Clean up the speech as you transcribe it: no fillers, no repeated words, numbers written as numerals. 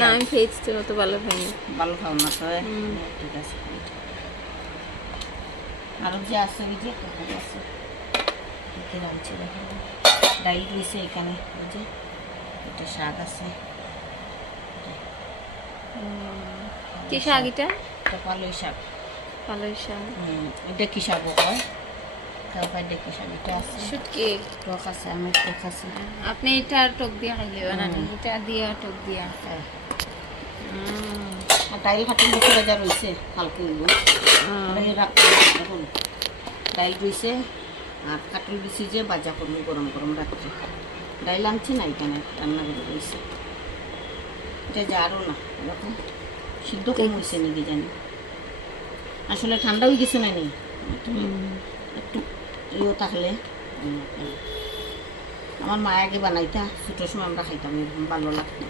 না আমি ভেজ তো অত ভালো খাই না। ভালো খাও না তো? ঠিক আছে। আরও যে আছে ওই যে কোথায় আছে কি রাঁধছি দেখো, ডাল রয়েছে এখানে, ওই যে এটা শাক আছে। কি শাক এটা? এটা পালই শাক। পালই শাক। এটা কি শাক কয়? এটা কি শাক? এটা আছে শুটকি টক আছে, আমের টক আছে। আপনি এটা টক দিয়া খাইলে বানানি, এটা দিয়া টক দিয়া। আর ডাইল খাটি মুখে বাজার রয়েছে হালকা এখন ডাইল রয়েছে আর কাটল দিছি যে বাজা করবো গরম গরম রাত্রে। ডাইল আনছি না এখানে রান্না করে রয়েছে। এটা যারও না এরকম সিদ্ধ কম হয়েছে নাকি জানি, আসলে ঠান্ডা হয়ে গেছে না নি একটু ইয়ে থাকলে। আমার মা আগে বানাইতা, ছোটোর সময় আমরা খাইতাম, এরকম ভালো লাগতো।